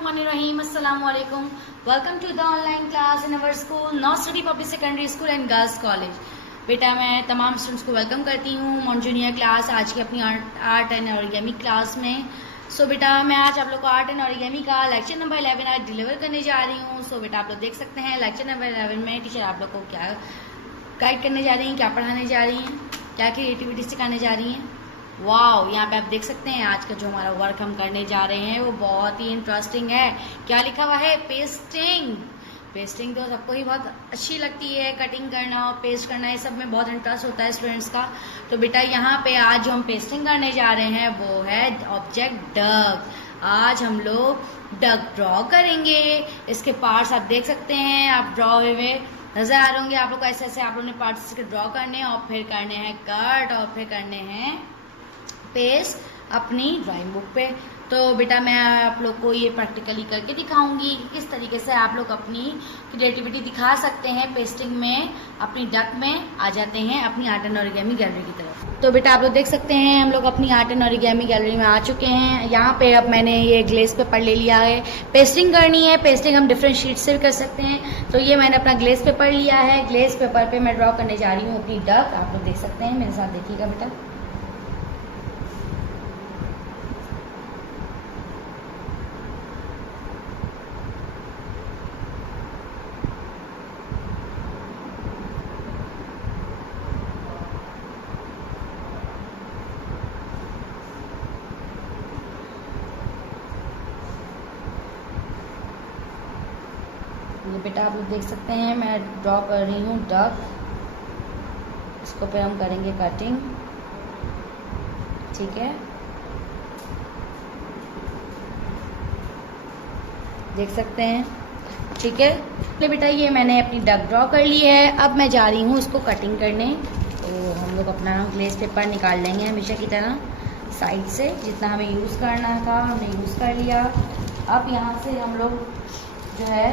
बिस्मिल्लाहिर्रहमानिर्रहीम। अस्सलाम वालेकुम। Welcome to the online class in our school North City Public Secondary School and Girls College. बेटा मैं तमाम स्टूडेंट्स को वेलकम करती हूँ मॉन जूनियर क्लास आज की अपनी आर्ट एंड ऑरिगेमी क्लास में। सो बेटा मैं आज आप लोग को आर्ट एंड ऑरिगेमी का लेक्चर नंबर 11 आज डिलीवर करने जा रही हूँ। सो बेटा आप लोग देख सकते हैं लेक्चर नंबर 11 में टीचर आप लोग को क्या गाइड करने जा रही हैं, क्या पढ़ाने जा रही हैं, क्या क्रिएटिविटी सिखाने जा रही हैं। वाओ, यहाँ पे आप देख सकते हैं आज का जो हमारा वर्क हम करने जा रहे हैं वो बहुत ही इंटरेस्टिंग है। क्या लिखा हुआ है? पेस्टिंग। पेस्टिंग तो सबको ही बहुत अच्छी लगती है, कटिंग करना और पेस्ट करना ये सब में बहुत इंटरेस्ट होता है स्टूडेंट्स का। तो बेटा यहाँ पे आज जो हम पेस्टिंग करने जा रहे हैं वो है ऑब्जेक्ट डक। आज हम लोग डक ड्रॉ करेंगे। इसके पार्ट्स आप देख सकते हैं, आप ड्रॉ हुए नजर आ रहे होंगे आप लोग को। ऐसे ऐसे आप लोगों ने पार्ट्स के ड्रॉ करने हैं और फिर करने हैं कट और फिर करने हैं पेस्ट अपनी ड्राइंग बुक पे। तो बेटा मैं आप लोग को ये प्रैक्टिकली करके दिखाऊंगी कि किस तरीके से आप लोग अपनी क्रिएटिविटी दिखा सकते हैं पेस्टिंग में, अपनी डक में आ जाते हैं अपनी आर्ट एंड ऑरिगेमी गैलरी की तरफ। तो बेटा आप लोग देख सकते हैं हम लोग अपनी आर्ट एंड ऑरिगेमी गैलरी में आ चुके हैं। यहाँ पे अब मैंने ये ग्लेस पेपर ले लिया है। पेस्टिंग करनी है, पेस्टिंग हम डिफरेंट शीट से भी कर सकते हैं। तो ये मैंने अपना ग्लेस पेपर लिया है। ग्लेस पेपर पे मैं ड्रॉ करने जा रही हूँ अपनी डक। आप लोग देख सकते हैं, मेरे साथ देखिएगा बेटा। ये बेटा आप लोग देख सकते हैं मैं ड्रॉ कर रही हूँ डक। इसको पे हम करेंगे कटिंग, ठीक है। देख सकते हैं, ठीक है। तो बेटा ये मैंने अपनी डक ड्रॉ कर ली है। अब मैं जा रही हूँ इसको कटिंग करने। तो हम लोग अपना ग्लेस पेपर निकाल लेंगे हमेशा की तरह साइड से। जितना हमें यूज़ करना था हमने यूज़ कर लिया। अब यहाँ से हम लोग जो है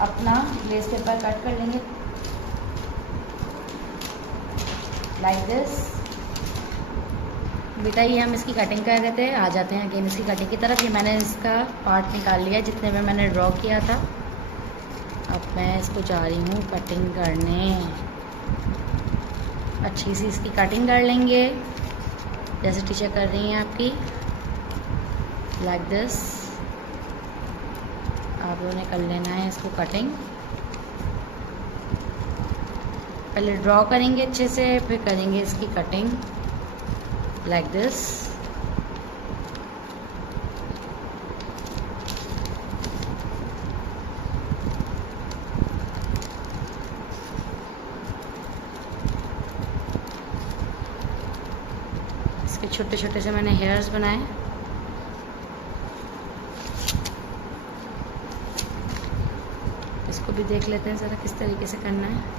अपना ग्लेस पेपर कट कर लेंगे लाइक दिस। बेटा ये हम इसकी कटिंग कर रहे थे, आ जाते हैं अगेन इसकी कटिंग की तरफ। ये मैंने इसका पार्ट निकाल लिया जितने में मैंने ड्रॉ किया था। अब मैं इसको जा रही हूँ कटिंग करने। अच्छी सी इसकी कटिंग कर लेंगे जैसे टीचर कर रही हैं आपकी, लाइक दिस। आप लोगों ने कर लेना है इसको कटिंग। पहले ड्रॉ करेंगे अच्छे से, फिर करेंगे इसकी कटिंग लाइक दिस। इसके छोटे छोटे से मैंने हेयर्स बनाए। इसको भी देख लेते हैं ज़रा किस तरीके से करना है।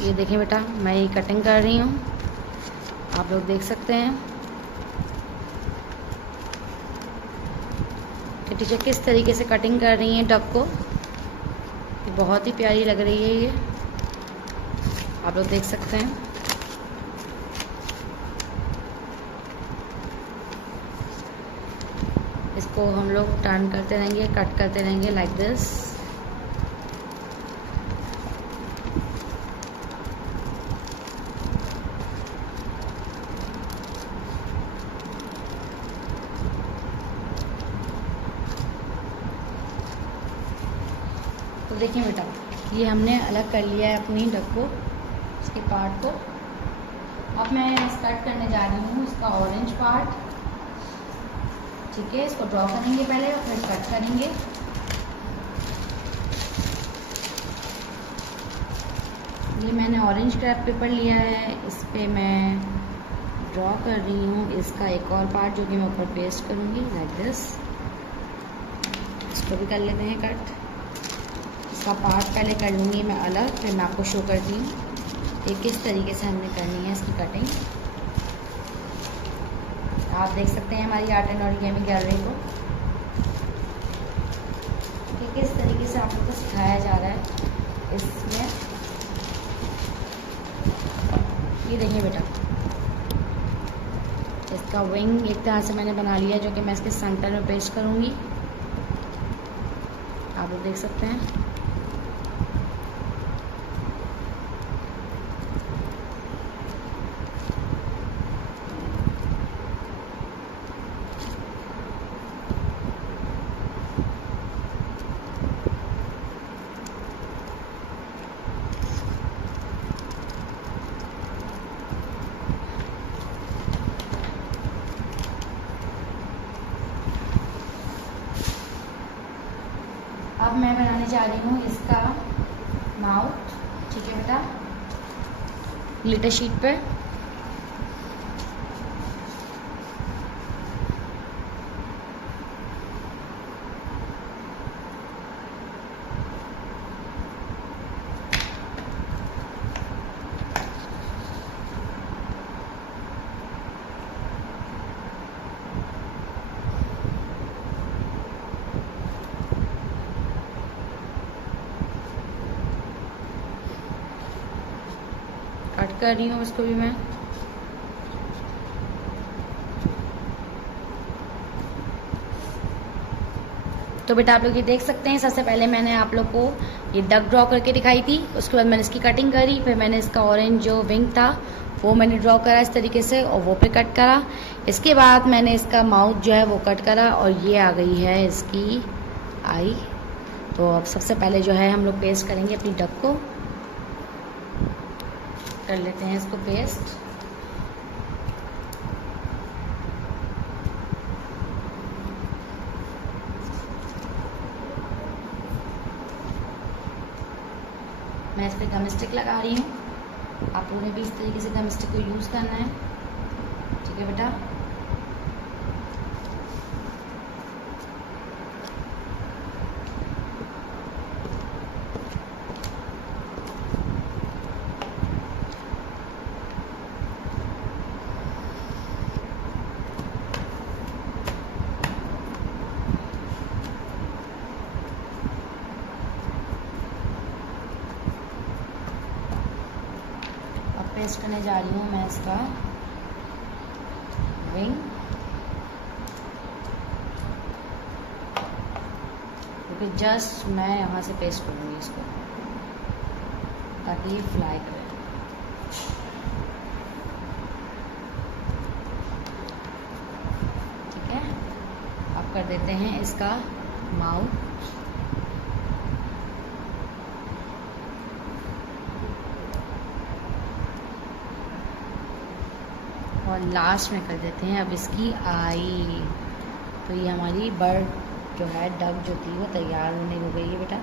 ये देखिए बेटा मैं ये कटिंग कर रही हूँ, आप लोग देख सकते हैं कि टीचर किस तरीके से कटिंग कर रही हैं डक को। ये बहुत ही प्यारी लग रही है, ये आप लोग देख सकते हैं। इसको हम लोग टर्न करते रहेंगे, कट करते रहेंगे लाइक दिस। तो देखिए बेटा ये हमने अलग कर लिया है अपनी डक को, इसके पार्ट को। अब मैं स्टार्ट करने जा रही हूँ इसका ऑरेंज पार्ट, ठीक है। इसको ड्रॉ करेंगे पहले और फिर कट करेंगे। ये मैंने ऑरेंज क्राफ्ट पेपर लिया है, इस पे मैं ड्रॉ कर रही हूँ इसका एक और पार्ट जो कि मैं ऊपर पेस्ट करूँगी लाइक दिस। इसको भी कर लेते हैं कट। इसका पार्ट पहले कर लूँगी मैं अलग, फिर मैं आपको शो करती हूँ कि किस तरीके से हमने करनी है इसकी कटिंग। आप देख सकते हैं हमारी आर्ट एंड ऑरिगेमी गैलरी को कि किस तरीके से आप लोग को सिखाया जा रहा है इसमें। ये देखिए बेटा, इसका विंग एक तरह से मैंने बना लिया, जो कि मैं इसके सेंटर में पेस्ट करूँगी। आप लोग देख सकते हैं। अब मैं बनाने जा रही हूँ इसका माउथ। ठीक है बेटा, ग्लिटर शीट पे कट कर रही हूँ उसको भी मैं। तो बेटा आप लोग ये देख सकते हैं, सबसे पहले मैंने आप लोग को ये डक ड्रॉ करके दिखाई थी, उसके बाद मैंने इसकी कटिंग करी, फिर मैंने इसका ऑरेंज जो विंग था वो मैंने ड्रॉ करा इस तरीके से और वो पे कट करा। इसके बाद मैंने इसका माउथ जो है वो कट करा और ये आ गई है इसकी आई। तो अब सबसे पहले जो है हम लोग पेस्ट करेंगे अपनी डक को। कर लेते हैं इसको पेस्ट। मैं इस पर गम स्टिक लगा रही हूँ, आप लोगों ने भी इस तरीके से गम स्टिक को यूज़ करना है। ठीक है बेटा, पेस्ट करने जा रही हूँ मैं इसका विंग। क्योंकि जस्ट मैं यहाँ से पेस्ट करूँगी इसको ताकि ये फ्लाई करे। ठीक है, अब कर देते हैं इसका माउथ। और लास्ट में कर देते हैं अब इसकी आई। तो ये हमारी बर्ड जो है, डक जो थी वो तैयार होने हो गई है बेटा।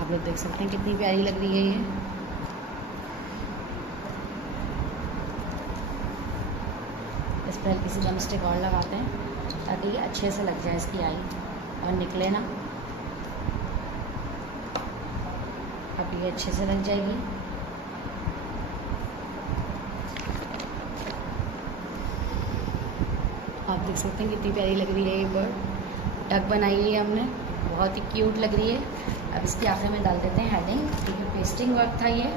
आप लोग देख सकते हैं कितनी प्यारी लग रही है ये। इस पर हल्की सी गम स्टिक और लगाते हैं ताकि ये अच्छे से लग जाए इसकी आई और निकले ना। अब ये अच्छे से लग जाएगी। आप देख सकते हैं कितनी प्यारी लग रही है ये बर्ड। डक बनाई है हमने, बहुत ही क्यूट लग रही है। अब इसके आखिर में डाल देते हैं हेडिंग, क्योंकि पेस्टिंग वर्क था ये।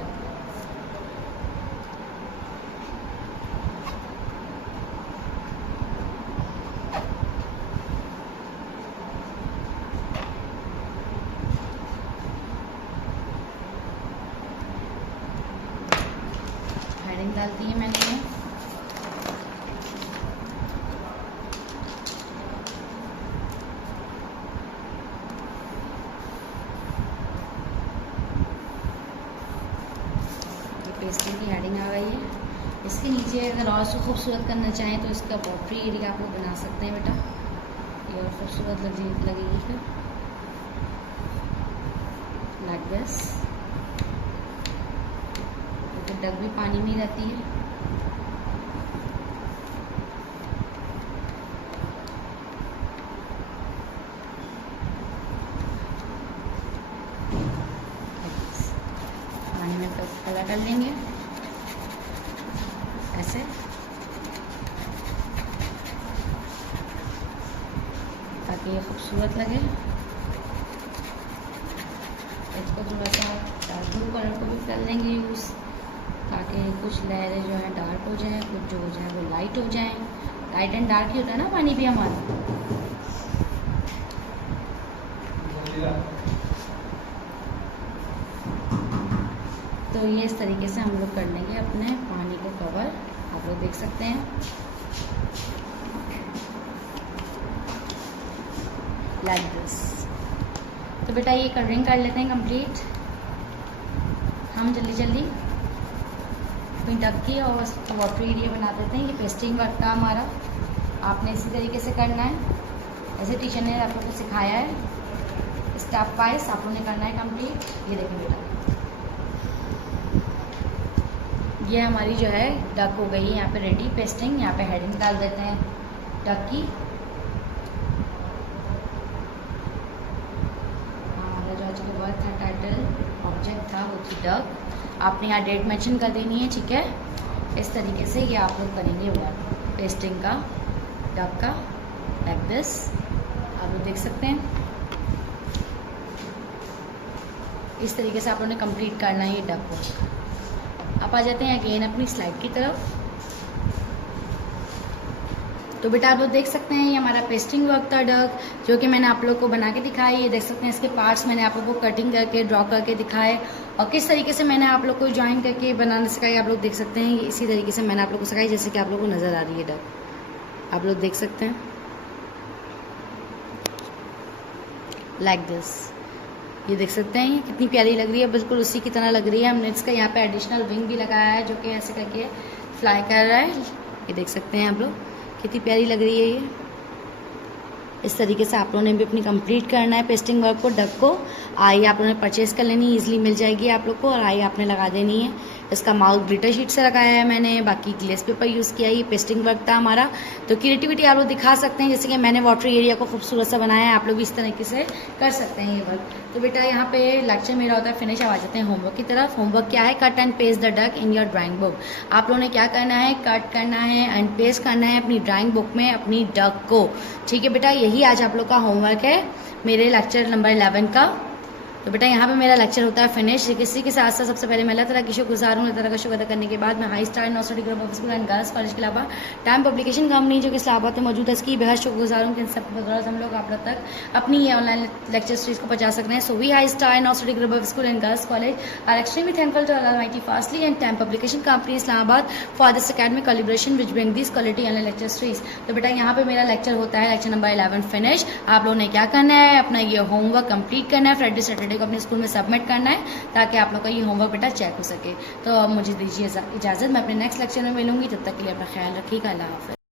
हेडिंग डालती है मैंने। पेस्टिंग की हेडिंग आ गई है। इसके नीचे अगर और उसको खूबसूरत करना चाहें तो इसका बॉर्डरी एरिया आप लोग बना सकते हैं बेटा, ये और खूबसूरत लगेगी फिर लाइक दिस। क्योंकि डक भी पानी में ही रहती है। खड़ा कर लेंगे ऐसे, ताकि ये खूबसूरत लगे। इसको थोड़ा सा डार्क ब्लू कलर को भी कर लेंगे यूज़, ताकि कुछ लहरें जो है डार्क हो जाएं, कुछ जो हो जाए वो लाइट हो जाएं। लाइट एंड डार्क ही होता है ना पानी भी हमारा। तो ये इस तरीके से हम लोग कर लेंगे अपने पानी को कवर, आप लोग देख सकते हैं। Like this. तो बेटा ये कलरिंग कर लेते हैं कंप्लीट हम जल्दी जल्दी। अपनी डक की और वाटर एरिया बना देते हैं। ये पेस्टिंग वर्क का हमारा आपने इसी तरीके से करना है, ऐसे टीचर ने आप लोग को सिखाया है। स्टेप वाइज आप लोगों ने करना है कंप्लीट। ये देखिए बेटा, ये हमारी जो है डक हो गई है यहाँ पे रेडी पेस्टिंग। यहाँ पे हेडिंग डाल देते हैं डक की। हमारा जो आज का वर्क था, टाइटल ऑब्जेक्ट था, वो थी डक। आपने यहाँ डेट मेंशन कर देनी है, ठीक है। इस तरीके से ये आप लोग करेंगे वर्क पेस्टिंग का डक का, लाइक दिस। आप लोग देख सकते हैं इस तरीके से आप लोगों ने कंप्लीट करना है ये डक वर्क। आप आ जाते हैं अगेन अपनी स्लाइड की तरफ। तो बेटा आप लोग देख सकते हैं ये हमारा पेस्टिंग वर्क था डक, जो कि मैंने आप लोग को बना के दिखाया। ये देख सकते हैं इसके पार्ट्स मैंने आप लोग को कटिंग करके ड्रॉ करके दिखाए, और किस तरीके से मैंने आप लोग को ज्वाइन करके बनाना सिखाई। आप लोग देख सकते हैं ये इसी तरीके से मैंने आप लोग को सिखाई, जैसे कि आप लोग को नज़र आ रही है डक। आप लोग देख सकते हैं लाइक दिस। ये देख सकते हैं ये कितनी प्यारी लग रही है, बिल्कुल उसी की तरह लग रही है। हमने इसका यहाँ पे एडिशनल विंग भी लगाया है, जो कि ऐसे करके फ्लाई कर रहा है। ये देख सकते हैं आप लोग कितनी प्यारी लग रही है ये। इस तरीके से आप लोगों ने भी अपनी कंप्लीट करना है पेस्टिंग वर्क को, डक को। आई आप लोगों ने परचेज़ कर लेनी, ईजिली मिल जाएगी आप लोग को। और आई आपने लगा देनी है। इसका माउथ ग्लिटर शीट से लगाया है मैंने, बाकी ग्लेस पेपर यूज़ किया है। ये पेस्टिंग वर्क था हमारा। तो क्रिएटिविटी आप लोग दिखा सकते हैं, जैसे कि मैंने वाटर एरिया को खूबसूरत सा बनाया है, आप लोग भी इस तरीके से कर सकते हैं ये वर्क। तो बेटा यहाँ पे लेक्चर मेरा होता है फिनिश। अब आ जाते हैं होमवर्क की तरफ। होमवर्क क्या है? Cut and paste the duck in your drawing book. आप लोगों ने क्या करना है? कट करना है एंड पेस्ट करना है अपनी ड्राइंग बुक में अपनी डक को, ठीक है बेटा। यही आज आप लोग का होमवर्क है मेरे लेक्चर नंबर 11 का। तो बेटा यहाँ पे मेरा लेक्चर होता है फिनिश। इसी के साथ साथ सबसे पहले मैं अल्लाह ताला की शुक्रगुजार हूँ। अल्लाह ताला का शुक्र अदा करने के बाद मैं high Star Nursery Group of School and Girls college के अलावा टाइम पब्लिकेशन कंपनी जो कि इस्लामाबाद में मौजूद है, इसकी बेहद शुक्रगुजार हूँ कि इन सब बदौलत हम लोग आप लोग तक अपनी ये ऑनलाइन लेक्चर सीरीज को पहुँचा सकते हैं। So we High Star Nursery Group of School and Girls College are extremely thankful to Almighty Fastly and Time Publication Company Islamabad for this academic collaboration which bring this quality online lecture series. तो बेटा यहाँ पे मेरा lecture होता है lecture number 11 finish. आप लोगों ने क्या करना है? अपना ये होमवर्क कंप्लीट करना है, फ्राइडे सैटरडे को अपने स्कूल में सबमिट करना है, ताकि आप लोग का ये होमवर्क बेटा चेक हो सके। तो अब मुझे दीजिए इजाज़त, मैं अपने नेक्स्ट लेक्चर में मिलूंगी। तब तक के लिए अपना ख्याल रखिएगा। अल्लाह हाफ़िज़।